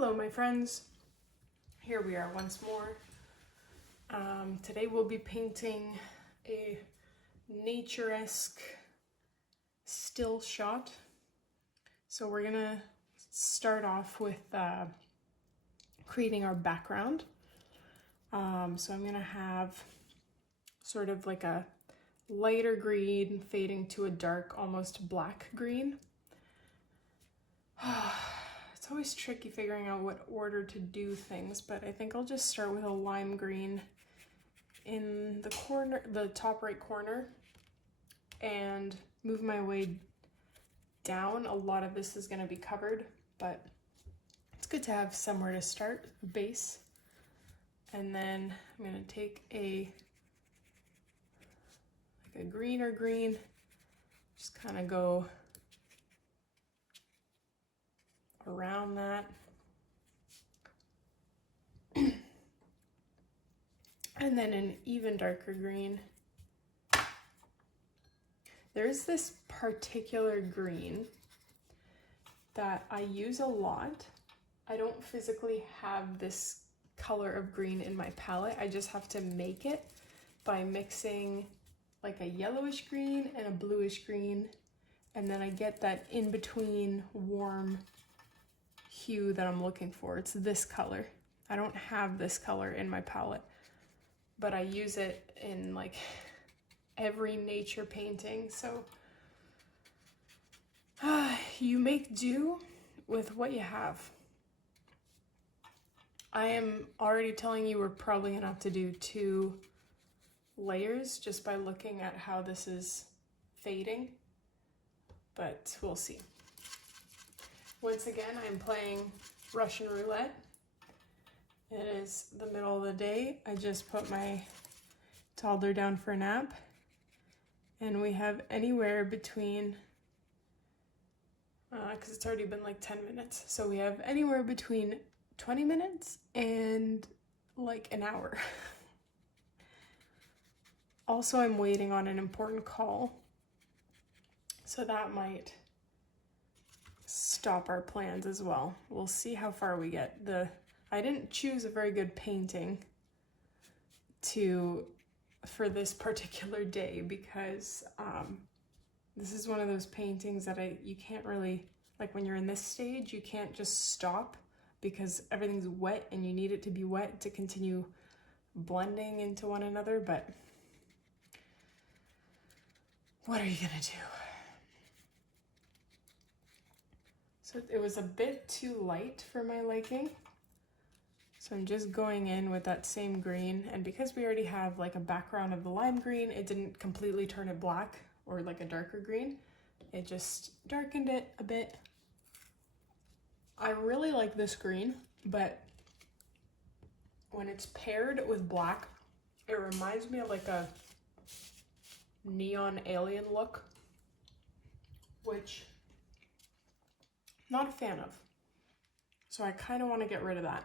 Hello my friends, here we are once more. Today we'll be painting a nature-esque still shot. So we're gonna start off with creating our background. So I'm gonna have sort of like a lighter green fading to a dark, almost black green. It's always tricky figuring out what order to do things, but I think I'll just start with a lime green in the corner, the top right corner, and move my way down. A lot of this is going to be covered, but it's good to have somewhere to start, a base. And then I'm going to take a greener green, just kind of go around that. And then an even darker green. There's this particular green that I use a lot. I don't physically have this color of green in my palette. I just have to make it by mixing like a yellowish green and a bluish green. And then I get that in between warm hue that I'm looking for. It's this color. I don't have this color in my palette, but I use it in like every nature painting. So you make do with what you have. I am already telling you we're probably gonna have to do 2 layers just by looking at how this is fading, but we'll see. Once again, I'm playing Russian roulette. It is the middle of the day. I just put my toddler down for a nap, and we have anywhere between, because it's already been like 10 minutes, so we have anywhere between 20 minutes and like an hour. Also, I'm waiting on an important call, so that might stop our plans as well. We'll see how far we get. I didn't choose a very good painting for this particular day because this is one of those paintings that you can't really, like when you're in this stage, you can't just stop because everything's wet and you need it to be wet to continue blending into one another. But what are you gonna do? So it was a bit too light for my liking. So I'm just going in with that same green, and because we already have like a background of the lime green, it didn't completely turn it black or like a darker green. It just darkened it a bit. I really like this green, but when it's paired with black, it reminds me of like a neon alien look, which I'm not a fan of. So I kind of want to get rid of that.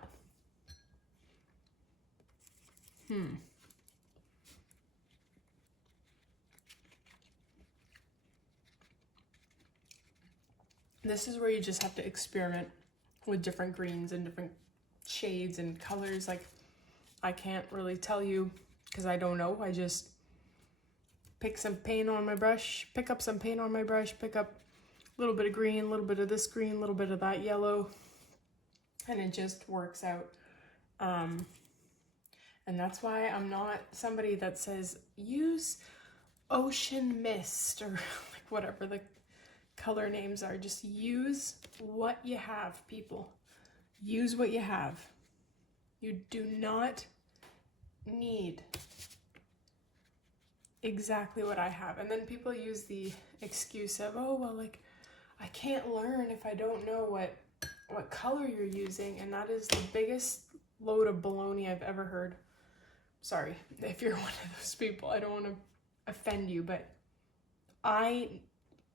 This is where you just have to experiment with different greens and different shades and colors. Like, I can't really tell you because I don't know. I just pick some paint on my brush, pick up some paint on my brush, pick up a little bit of green, a little bit of this green, a little bit of that yellow, and it just works out. And that's why I'm not somebody that says use ocean mist or like whatever the color names are. Just use what you have, people. Use what you have. You do not need exactly what I have. And then people use the excuse of, oh, well, like, I can't learn if I don't know what color you're using. And that is the biggest load of baloney I've ever heard. Sorry if you're one of those people. I don't want to offend you, but I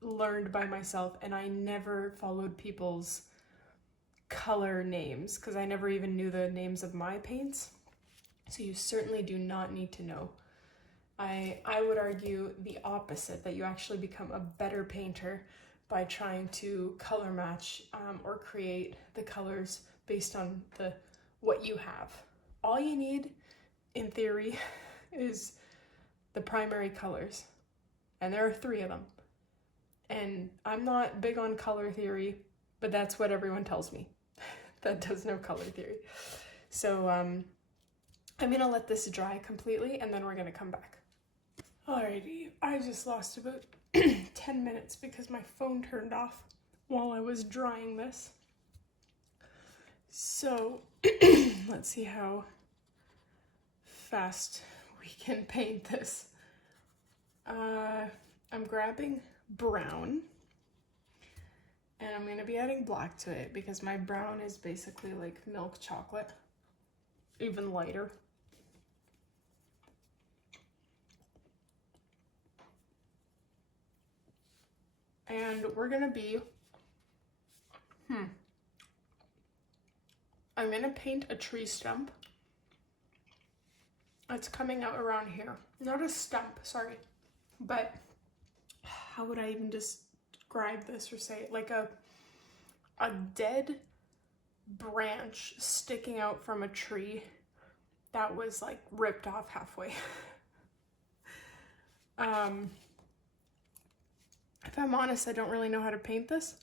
learned by myself and I never followed people's color names because I never even knew the names of my paints. So you certainly do not need to know. I would argue the opposite, that you actually become a better painter by trying to color match or create the colors based on what you have. All you need, in theory, is the primary colors, and there are 3 of them. And I'm not big on color theory, but that's what everyone tells me. That does know color theory. So I'm gonna let this dry completely, and then we're gonna come back. Alrighty, I just lost about 10 minutes because my phone turned off while I was drying this. So let's see how fast we can paint this. I'm grabbing brown, and I'm gonna be adding black to it because my brown is basically like milk chocolate, even lighter. And we're gonna be, I'm gonna paint a tree stump. It's coming out around here. Not a stump, sorry, but how would I even describe this or say it? Like a dead branch sticking out from a tree that was like ripped off halfway. If I'm honest, I don't really know how to paint this.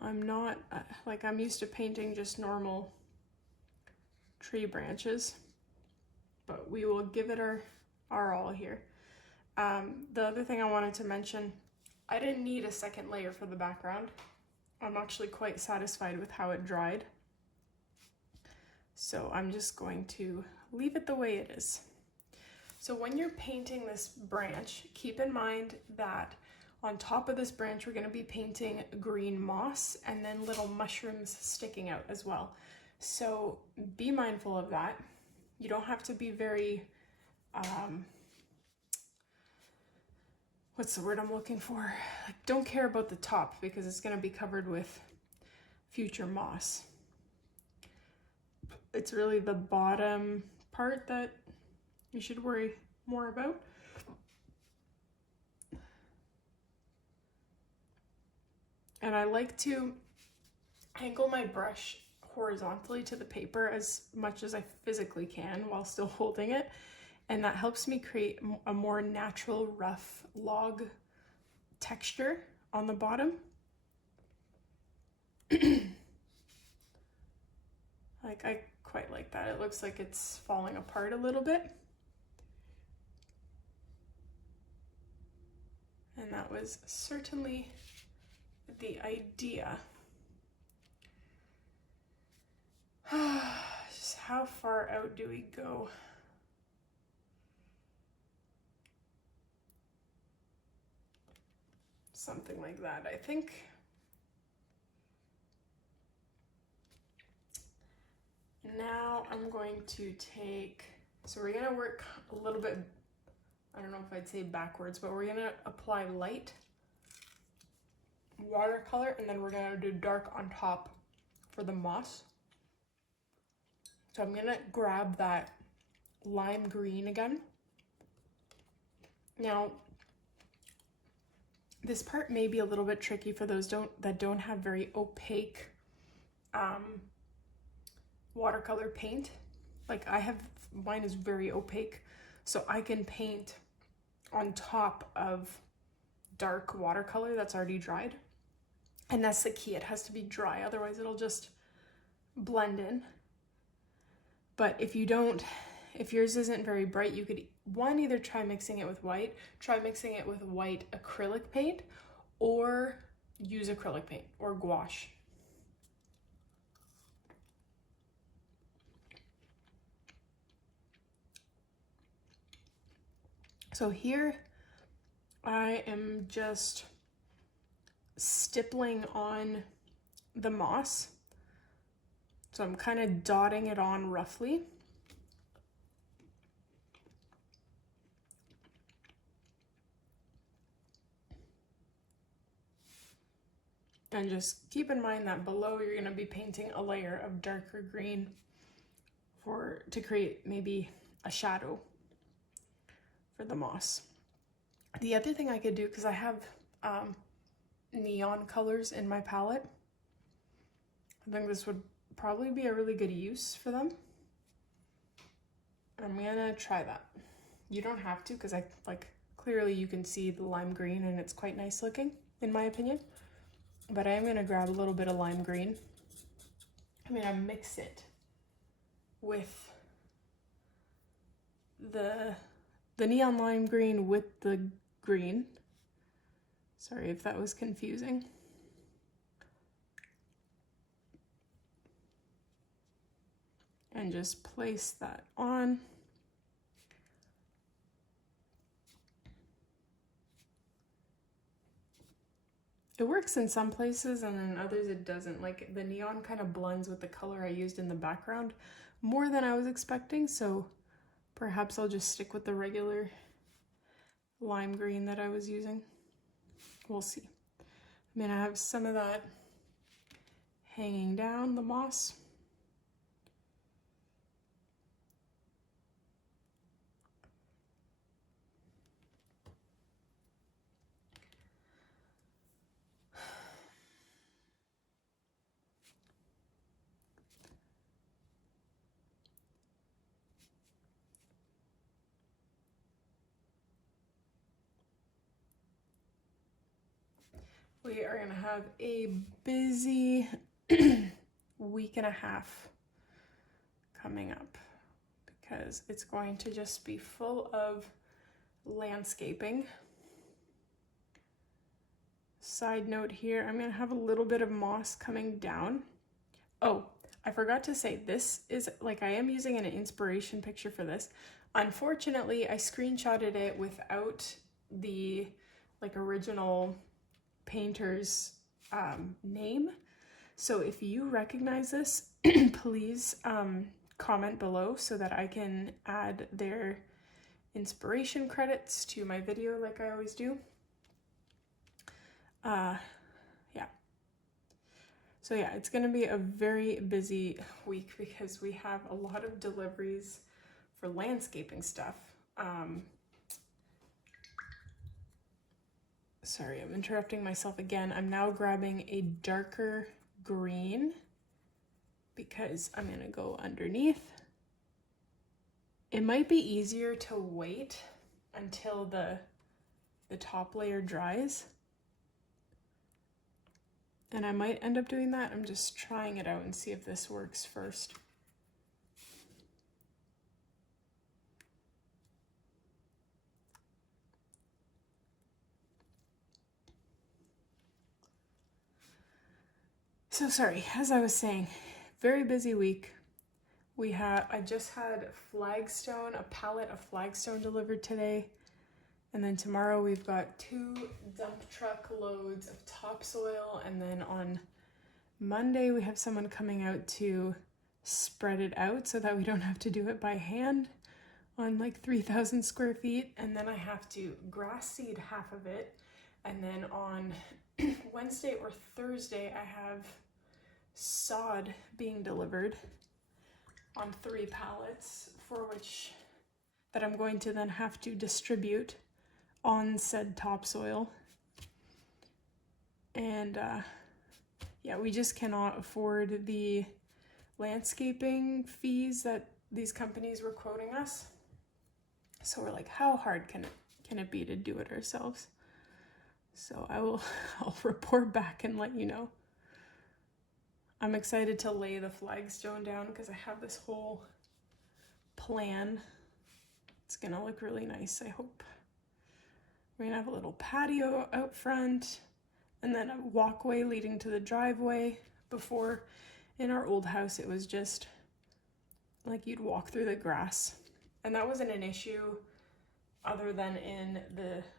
I'm not, like, I'm used to painting just normal tree branches, but we will give it our all here. The other thing I wanted to mention, I didn't need a second layer for the background. I'm actually quite satisfied with how it dried. So I'm just going to leave it the way it is. So when you're painting this branch, keep in mind that on top of this branch, we're going to be painting green moss and then little mushrooms sticking out as well. So be mindful of that. You don't have to be very, what's the word I'm looking for? Like, don't care about the top because it's going to be covered with future moss. It's really the bottom part that you should worry more about. And I like to angle my brush horizontally to the paper as much as I physically can while still holding it. And that helps me create a more natural, rough log texture on the bottom. Like, I quite like that. It looks like it's falling apart a little bit. And that was certainly the idea. Just how far out do we go? Something like that, I think. Now I'm going to take, so we're gonna work a little bit, I don't know if I'd say backwards, but we're gonna apply light watercolor and then we're gonna do dark on top for the moss. So I'm gonna grab that lime green again. Now, this part may be a little bit tricky for those that don't have very opaque watercolor paint. Like mine is very opaque, so I can paint on top of dark watercolor that's already dried. And that's the key, it has to be dry, otherwise it'll just blend in. But if yours isn't very bright, you could either try mixing it with white acrylic paint, or use acrylic paint or gouache. So here I am just stippling on the moss. So I'm kind of dotting it on roughly. And just keep in mind that below you're going to be painting a layer of darker green to create maybe a shadow for the moss. The other thing I could do, because I have neon colors in my palette, I think this would probably be a really good use for them. I'm gonna try that. You don't have to, because I like clearly you can see the lime green and it's quite nice looking in my opinion. But I am gonna grab a little bit of lime green. I'm gonna mix it with the neon lime green with the green. Sorry if that was confusing. And just place that on. It works in some places and in others it doesn't. Like the neon kind of blends with the color I used in the background more than I was expecting, so perhaps I'll just stick with the regular lime green that I was using. We'll see. I mean, I have some of that hanging down, the moss. We are gonna have a busy week and a half coming up because it's going to just be full of landscaping. Side note here, I'm gonna have a little bit of moss coming down. Oh, I forgot to say, this is like, I am using an inspiration picture for this. Unfortunately, I screenshotted it without the like original painter's name. So if you recognize this, please comment below so that I can add their inspiration credits to my video like I always do. Yeah. So yeah, it's gonna be a very busy week because we have a lot of deliveries for landscaping stuff. Sorry, I'm interrupting myself again. I'm now grabbing a darker green because I'm gonna go underneath. It might be easier to wait until the top layer dries. And I might end up doing that. I'm just trying it out and see if this works first. So sorry, as I was saying, very busy week. I just had flagstone, a pallet of flagstone delivered today. And then tomorrow we've got 2 dump truck loads of topsoil. And then on Monday we have someone coming out to spread it out so that we don't have to do it by hand on like 3,000 square feet. And then I have to grass seed half of it. And then on Wednesday or Thursday I have sod being delivered on 3 pallets for which that I'm going to then have to distribute on said topsoil. And yeah, we just cannot afford the landscaping fees that these companies were quoting us. So we're like, how hard can it be to do it ourselves? So I'll report back and let you know. I'm excited to lay the flagstone down because I have this whole plan. It's gonna look really nice, I hope. We're gonna have a little patio out front and then a walkway leading to the driveway. Before, in our old house, it was just like you'd walk through the grass. And that wasn't an issue other than in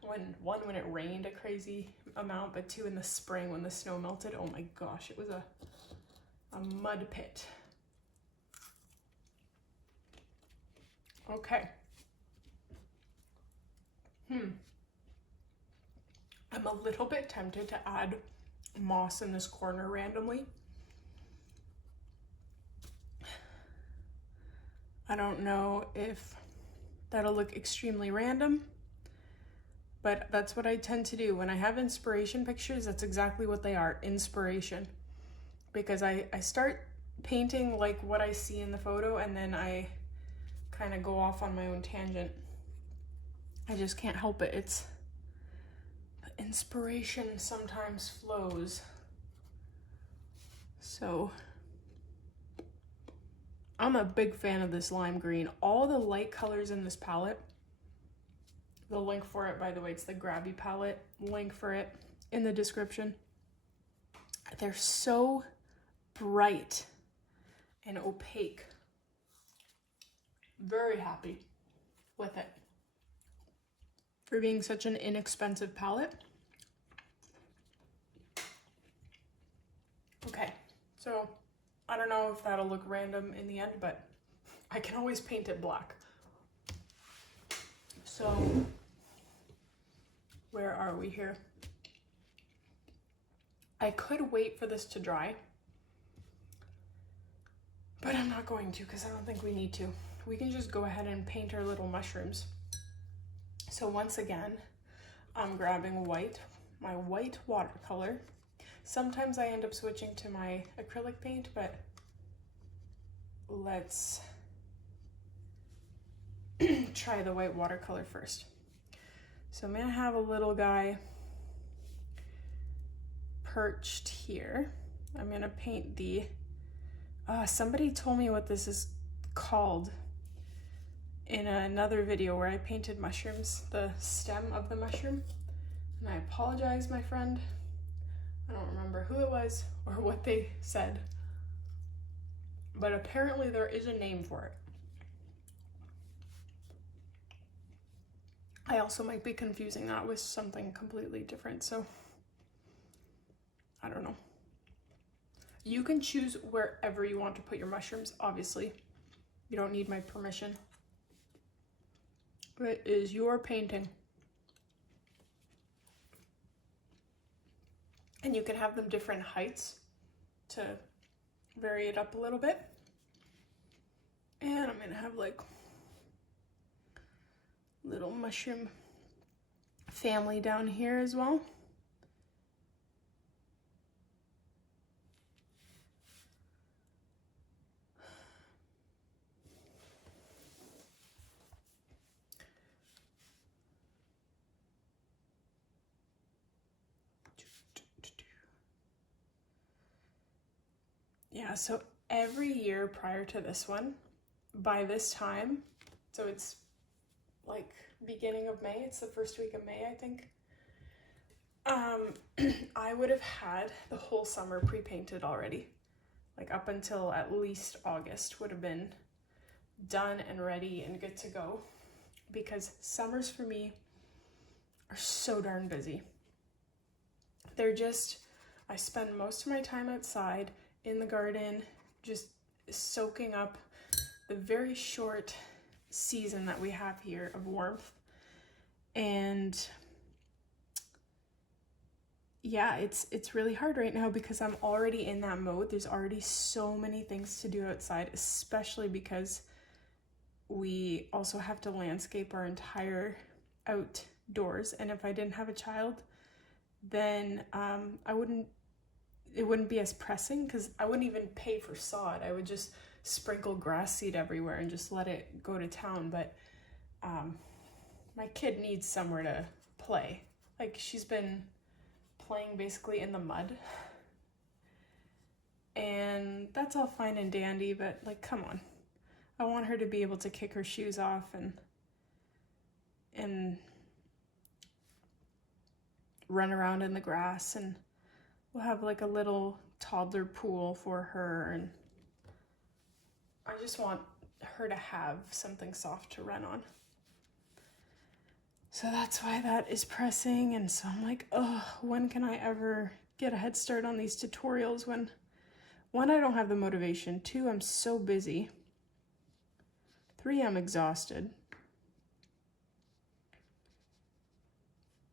when it rained a crazy amount, but 2 in the spring when the snow melted. Oh my gosh, it was a mud pit. Okay. I'm a little bit tempted to add moss in this corner randomly. I don't know if that'll look extremely random, but that's what I tend to do. When I have inspiration pictures, that's exactly what they are, inspiration. because I start painting like what I see in the photo, and then I kind of go off on my own tangent. I just can't help it. It's the inspiration sometimes flows. So I'm a big fan of this lime green. All the light colors in this palette, the link for it, by the way, it's the Grabby palette, link for it in the description. They're so bright and opaque. Very happy with it for being such an inexpensive palette. Okay, so I don't know if that'll look random in the end, but I can always paint it black. So where are we here? I could wait for this to dry, but I'm not going to because I don't think we need to. We can just go ahead and paint our little mushrooms. So once again, I'm grabbing white, my white watercolor. Sometimes I end up switching to my acrylic paint, but let's try the white watercolor first. So I'm gonna have a little guy perched here. I'm gonna paint the, somebody told me what this is called in another video where I painted mushrooms, the stem of the mushroom. And I apologize, my friend. I don't remember who it was or what they said, but apparently there is a name for it. I also might be confusing that with something completely different, so I don't know. You can choose wherever you want to put your mushrooms, obviously. You don't need my permission. It is your painting. And you can have them different heights to vary it up a little bit. And I'm gonna have like little mushroom family down here as well. Yeah, so every year prior to this one, by this time, so it's like beginning of May, it's the first week of May, I think, I would have had the whole summer pre-painted already. Like up until at least August would have been done and ready and good to go, because summers for me are so darn busy. They're just, I spend most of my time outside in the garden, just soaking up the very short season that we have here of warmth. And yeah, it's really hard right now because I'm already in that mode. There's already so many things to do outside, especially because we also have to landscape our entire outdoors. And if I didn't have a child, then it wouldn't be as pressing, because I wouldn't even pay for sod. I would just sprinkle grass seed everywhere and just let it go to town. But my kid needs somewhere to play. Like, she's been playing basically in the mud, and that's all fine and dandy, but like, come on. I want her to be able to kick her shoes off and run around in the grass, and we'll have like a little toddler pool for her, and I just want her to have something soft to run on. So that's why that is pressing. And so I'm like, oh, when can I ever get a head start on these tutorials when, one, I don't have the motivation, 2, I'm so busy, 3, I'm exhausted.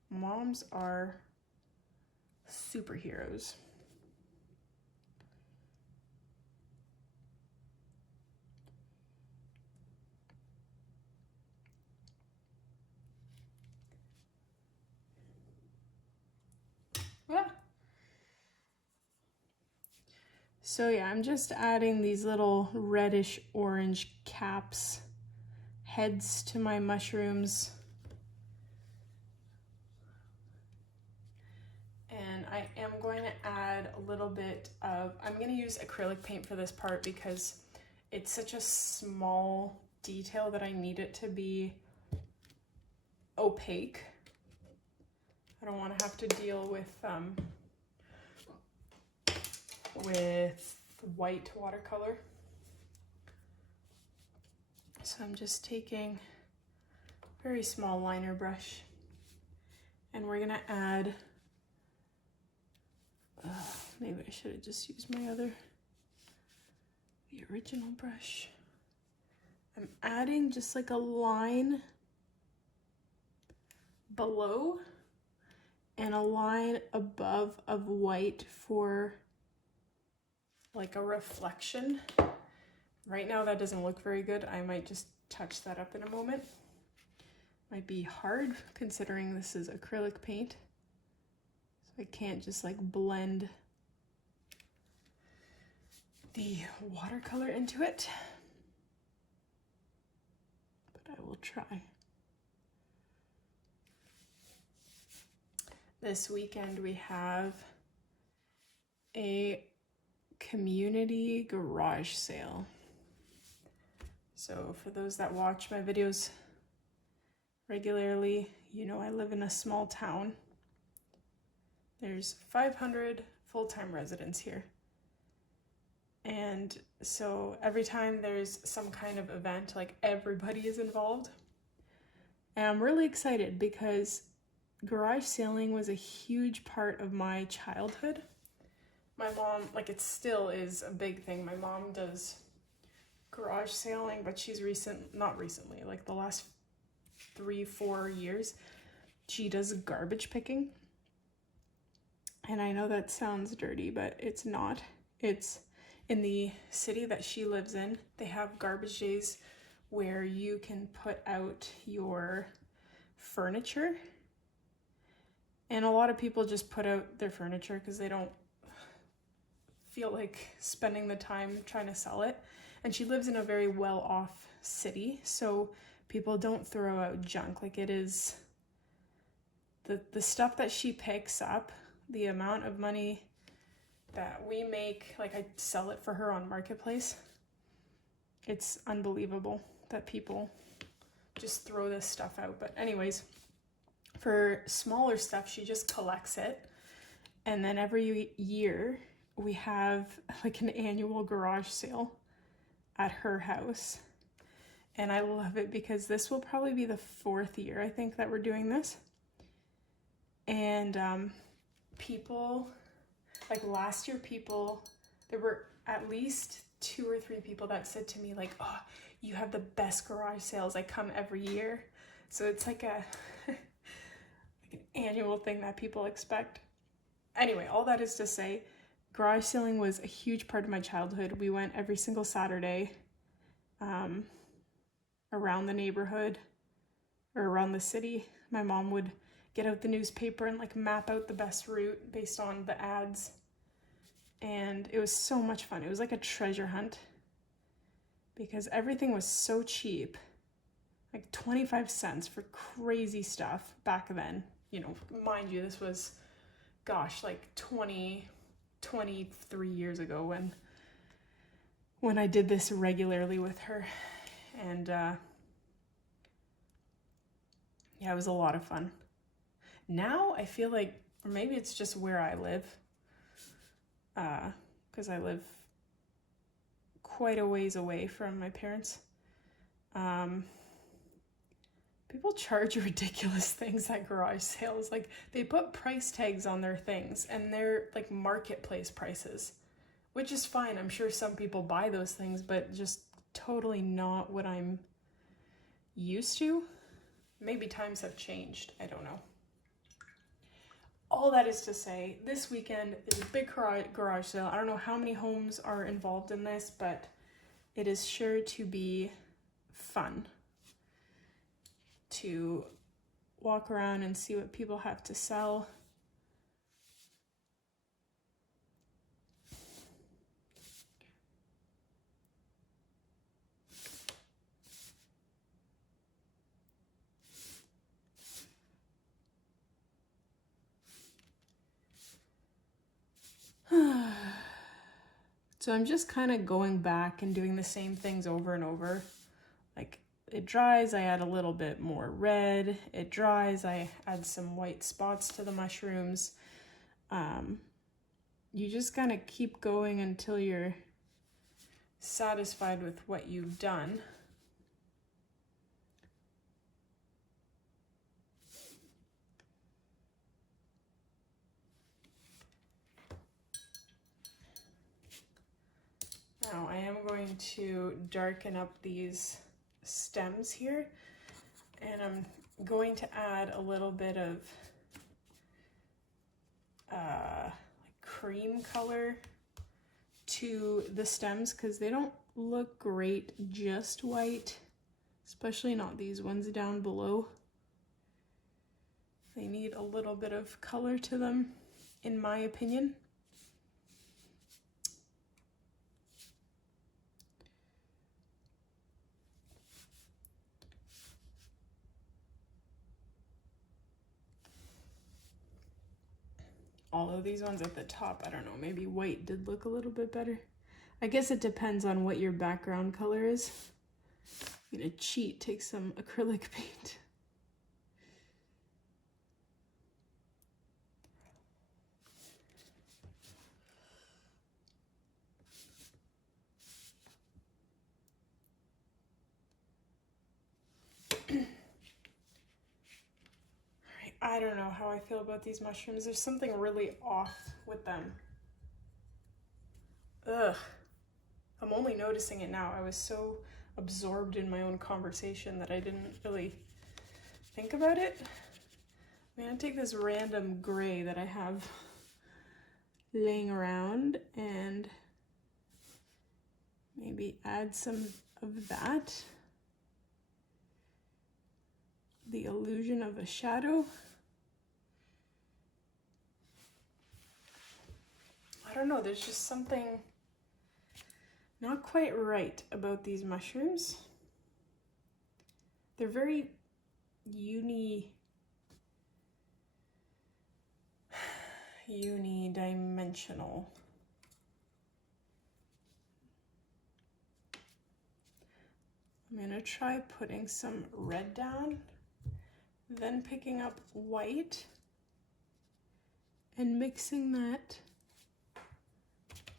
Moms are superheroes. Yeah. So yeah, I'm just adding these little reddish orange caps, heads to my mushrooms. And I am going to add a little bit of, I'm going to use acrylic paint for this part because it's such a small detail that I need it to be opaque. I don't want to have to deal with white watercolor. So I'm just taking a very small liner brush and we're gonna add, maybe I should have just used the original brush. I'm adding just like a line below and a line above of white for like a reflection. Right now that doesn't look very good. I might just touch that up in a moment. Might be hard considering this is acrylic paint. So I can't just like blend the watercolor into it. But I will try. This weekend we have a community garage sale. So for those that watch my videos regularly, you know I live in a small town. There's 500 full-time residents here. And so every time there's some kind of event, like everybody is involved. And I'm really excited because garage sailing was a huge part of my childhood. My mom, like it still is a big thing. My mom does garage sailing, but she's not recently, like the last 3-4 years, she does garbage picking. And I know that sounds dirty, but it's not. It's in the city that she lives in, they have garbage days where you can put out your furniture. And a lot of people just put out their furniture because they don't feel like spending the time trying to sell it. And she lives in a very well-off city, so people don't throw out junk. Like it is, the stuff that she picks up, the amount of money that we make, like I sell it for her on Marketplace. It's unbelievable that people just throw this stuff out. But anyways, for smaller stuff, she just collects it. And then every year we have like an annual garage sale at her house. And I love it because this will probably be the 4th year, I think, that we're doing this. And people, like last year there were at least 2 or 3 people that said to me like, oh, you have the best garage sales. I come every year. So it's like like an annual thing that people expect. Anyway, all that is to say, garage sailing was a huge part of my childhood. We went every single Saturday around the neighborhood or around the city. My mom would get out the newspaper and like map out the best route based on the ads. And it was so much fun. It was like a treasure hunt because everything was so cheap, like 25 cents for crazy stuff back then. You know, mind you, this was, gosh, like 23 years ago when I did this regularly with her. And yeah, it was a lot of fun. Now I feel like, or maybe it's just where I live, because I live quite a ways away from my parents. People charge ridiculous things at garage sales. Like they put price tags on their things and they're like marketplace prices, which is fine. I'm sure some people buy those things, but just totally not what I'm used to. Maybe times have changed. I don't know. All that is to say, this weekend is a big garage sale. I don't know how many homes are involved in this, but it is sure to be fun to walk around and see what people have to sell. So I'm just kind of going back and doing the same things over and over. Like it dries, I add a little bit more red. It dries, I add some white spots to the mushrooms. You just kind of keep going until you're satisfied with what you've done. Now I am going to darken up these stems here, and I'm going to add a little bit of cream color to the stems because they don't look great just white, especially not these ones down below. They need a little bit of color to them, in my opinion. All of these ones at the top, I don't know, maybe white did look a little bit better. I guess it depends on what your background color is. I'm gonna cheat, take some acrylic paint. I don't know how I feel about these mushrooms. There's something really off with them. Ugh. I'm only noticing it now. I was so absorbed in my own conversation that I didn't really think about it. I'm gonna take this random gray that I have laying around and maybe add some of that. The illusion of a shadow. I don't know, there's just something not quite right about these mushrooms. They're very unidimensional. I'm gonna try putting some red down, then picking up white and mixing that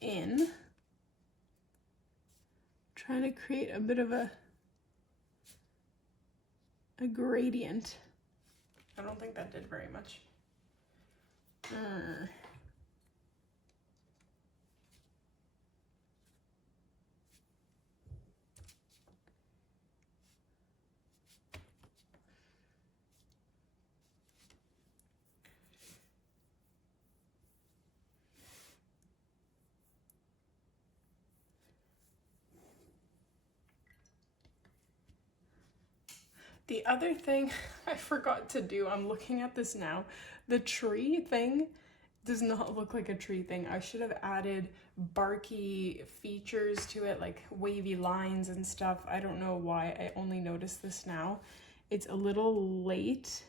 in, trying to create a bit of a gradient. I don't think that did very much. The other thing I forgot to do, I'm looking at this now, the tree thing does not look like a tree thing. I should have added barky features to it, like wavy lines and stuff. I don't know why I only noticed this now. It's a little late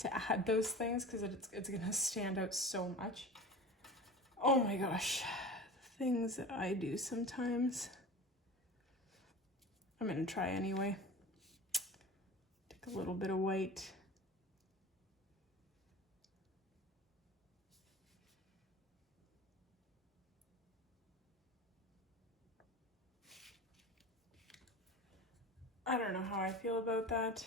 to add those things because it's gonna stand out so much. Oh my gosh, the things that I do sometimes. I'm gonna try anyway. Take a little bit of white. I don't know how I feel about that.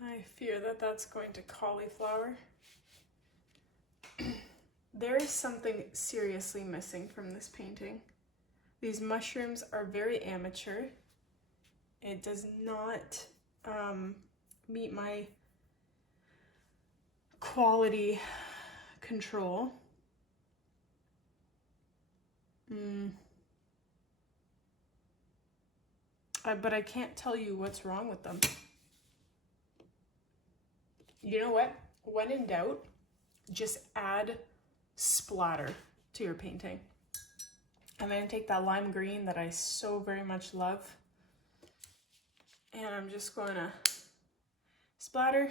I fear that that's going to cauliflower. There is something seriously missing from this painting. These mushrooms are very amateur. It does not meet my quality control. But I can't tell you what's wrong with them. You know what? When in doubt, just add splatter to your painting. I'm going to take that lime green that I so very much love, and I'm just going to splatter,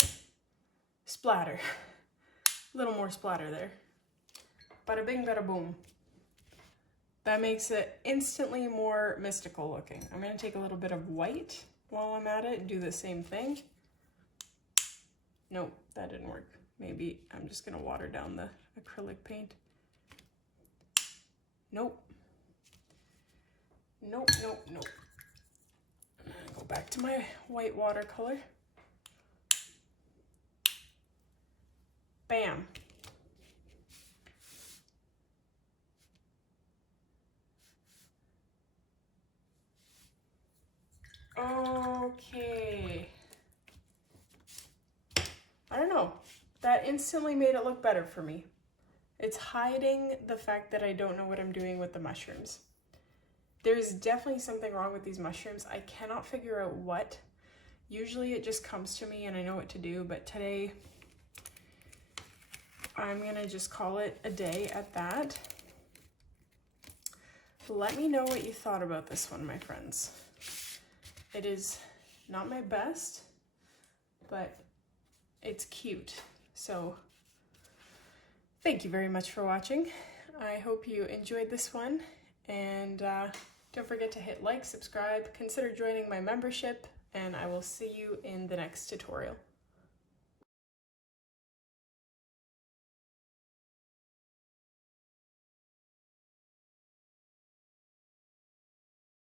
splatter. A little more splatter there. Bada bing, bada boom. That makes it instantly more mystical looking. I'm gonna take a little bit of white while I'm at it and do the same thing. Nope, that didn't work. Maybe I'm just gonna water down the acrylic paint. Nope. Nope, nope, nope. I'm gonna go back to my white watercolor. Bam. Okay. I don't know. That instantly made it look better for me. It's hiding the fact that I don't know what I'm doing with the mushrooms. There's definitely something wrong with these mushrooms. I cannot figure out what. Usually it just comes to me and I know what to do, but today I'm gonna just call it a day at that. Let me know what you thought about this one, my friends. It is not my best, but it's cute. So thank you very much for watching. I hope you enjoyed this one, and don't forget to hit like, subscribe, consider joining my membership, and I will see you in the next tutorial.